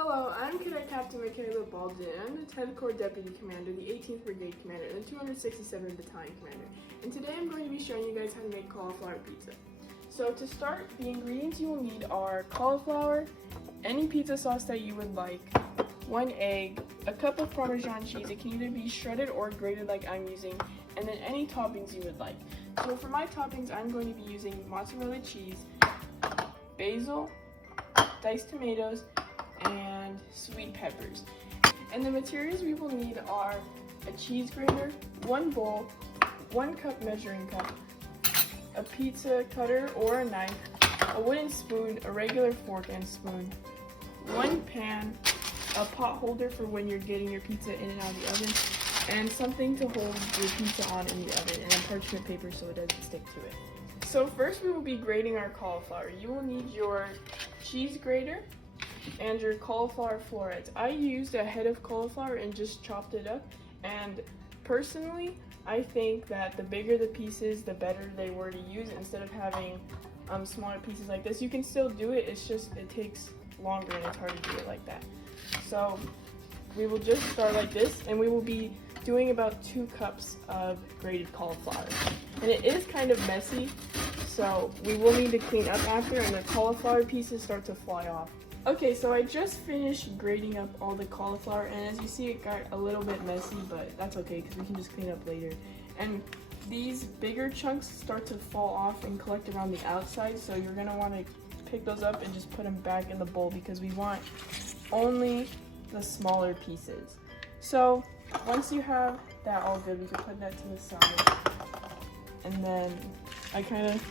Hello, I'm Cadet Captain Michaela Baldwin, and I'm the 10th Corps Deputy Commander, the 18th Brigade Commander, and the 267th Battalion Commander. And today I'm going to be showing you guys how to make cauliflower pizza. So to start, the ingredients you will need are cauliflower, any pizza sauce that you would like, 1 egg, a cup of Parmesan cheese. It can either be shredded or grated like I'm using, and then any toppings you would like. So for my toppings, I'm going to be using mozzarella cheese, basil, diced tomatoes, and sweet peppers. And the materials we will need are a cheese grater, 1 bowl, 1 cup measuring cup, a pizza cutter or a knife, a wooden spoon, a regular fork and spoon, 1 pan, a pot holder for when you're getting your pizza in and out of the oven, and something to hold your pizza on in the oven, and a parchment paper so it doesn't stick to it. So first we will be grating our cauliflower. You will need your cheese grater and your cauliflower florets. I used a head of cauliflower and just chopped it up, and personally I think that the bigger the pieces the better they were to use instead of having smaller pieces like this. You can still do it, it's just it takes longer and it's hard to do it like that. So we will just start like this, and we will be doing about 2 cups of grated cauliflower, and it is kind of messy, so we will need to clean up after, and the cauliflower pieces start to fly off. Okay, so I just finished grating up all the cauliflower, and as you see it got a little bit messy, but that's okay because we can just clean up later. And these bigger chunks start to fall off and collect around the outside, so you're going to want to pick those up and just put them back in the bowl because we want only the smaller pieces. So once you have that all good, we can put that to the side. And then I kind of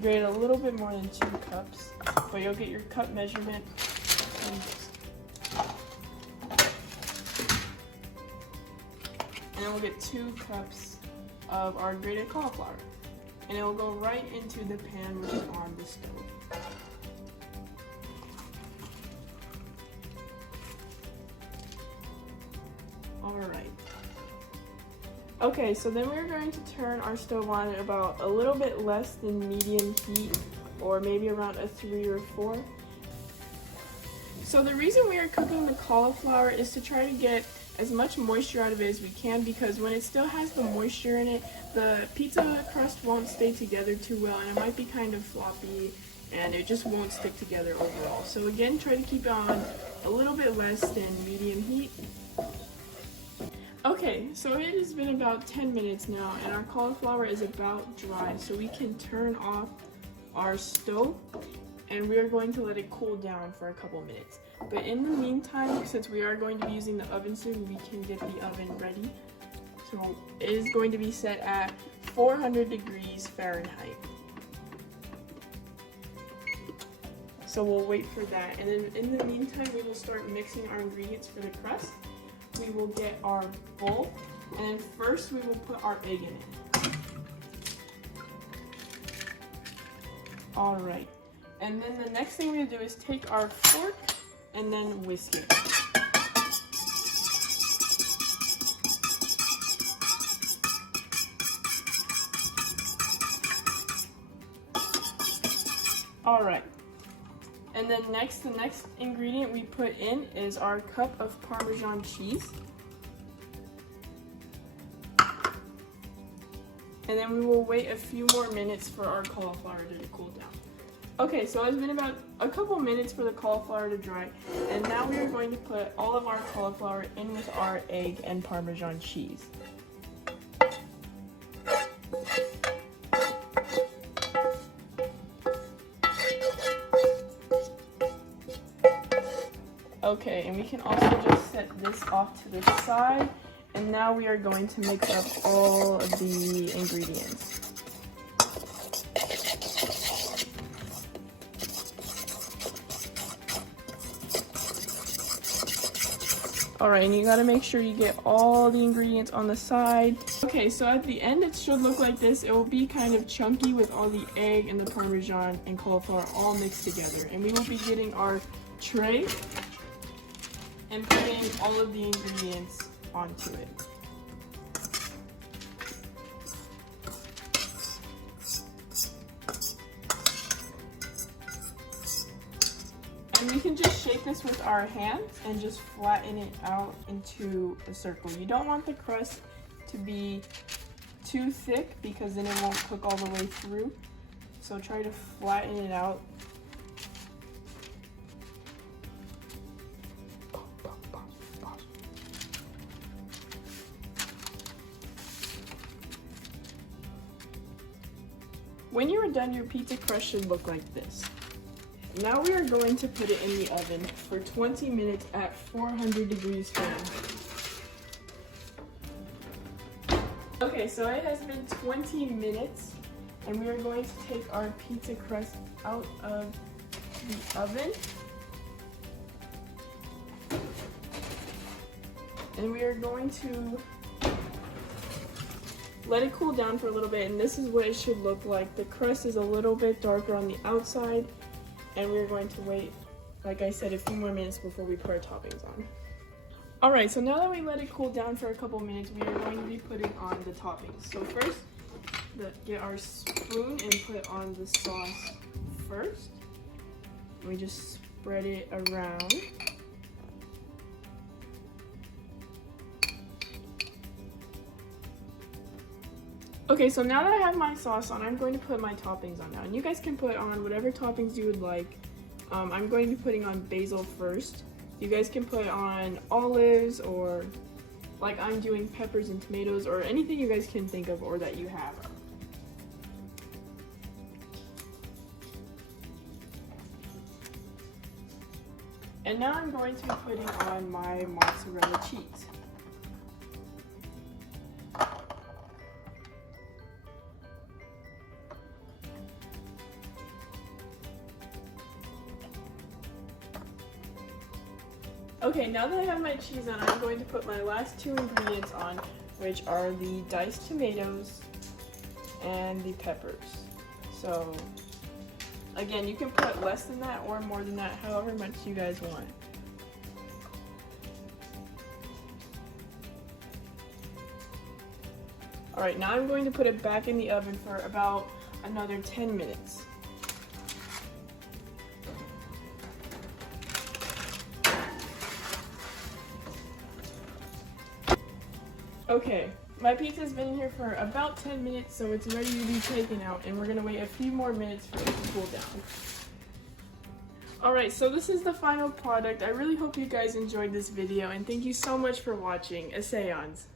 grate a little bit more than 2 cups, but you'll get your cup measurement. And then we'll get 2 cups of our grated cauliflower. And it will go right into the pan which is on the stove. Alright. Okay, so then we're going to turn our stove on at about a little bit less than medium heat, or maybe around a 3 or 4. So the reason we are cooking the cauliflower is to try to get as much moisture out of it as we can, because when it still has the moisture in it, the pizza crust won't stay together too well, and it might be kind of floppy, and it just won't stick together overall. So again, try to keep it on a little bit less than medium heat. Okay, so it has been about 10 minutes now, and our cauliflower is about dry, so we can turn off our stove, and we are going to let it cool down for a couple minutes. But in the meantime, since we are going to be using the oven soon, we can get the oven ready. So it is going to be set at 400 degrees Fahrenheit. So we'll wait for that, and then in the meantime, we will start mixing our ingredients for the crust. We will get our bowl, and first we will put our egg in it. Alright, and then the next thing we'll do is take our fork and then whisk it. Alright, and then the next ingredient we put in is our cup of Parmesan cheese. And then we will wait a few more minutes for our cauliflower to cool down. Okay, so it's been about a couple minutes for the cauliflower to dry, and now we are going to put all of our cauliflower in with our egg and Parmesan cheese. Okay, and we can also just set this off to the side, and now we are going to mix up all of the ingredients. Alright, and you gotta make sure you get all the ingredients on the side. Okay, so at the end it should look like this. It will be kind of chunky with all the egg and the Parmesan and cauliflower all mixed together. And we will be getting our tray and putting all of the ingredients onto it. And we can just shape this with our hands and just flatten it out into a circle. You don't want the crust to be too thick because then it won't cook all the way through. So try to flatten it out. When you are done, your pizza crust should look like this. Now we are going to put it in the oven for 20 minutes at 400 degrees Fahrenheit. Okay, so it has been 20 minutes and we are going to take our pizza crust out of the oven. And we are going to let it cool down for a little bit, and this is what it should look like. The crust is a little bit darker on the outside, and we're going to wait, like I said, a few more minutes before we put our toppings on. Alright, so now that we let it cool down for a couple minutes, we are going to be putting on the toppings. So first, get our spoon and put on the sauce first. We just spread it around. Okay, so now that I have my sauce on, I'm going to put my toppings on now. And you guys can put on whatever toppings you would like. I'm going to be putting on basil first. You guys can put on olives, or like I'm doing peppers and tomatoes, or anything you guys can think of or that you have. And now I'm going to be putting on my mozzarella cheese. Okay, now that I have my cheese on, I'm going to put my last two ingredients on, which are the diced tomatoes and the peppers. So, again, you can put less than that or more than that, however much you guys want. Alright, now I'm going to put it back in the oven for about another 10 minutes. Okay, my pizza's been in here for about 10 minutes, so it's ready to be taken out, and we're gonna wait a few more minutes for it to cool down. Alright, so this is the final product. I really hope you guys enjoyed this video, and thank you so much for watching. A seance.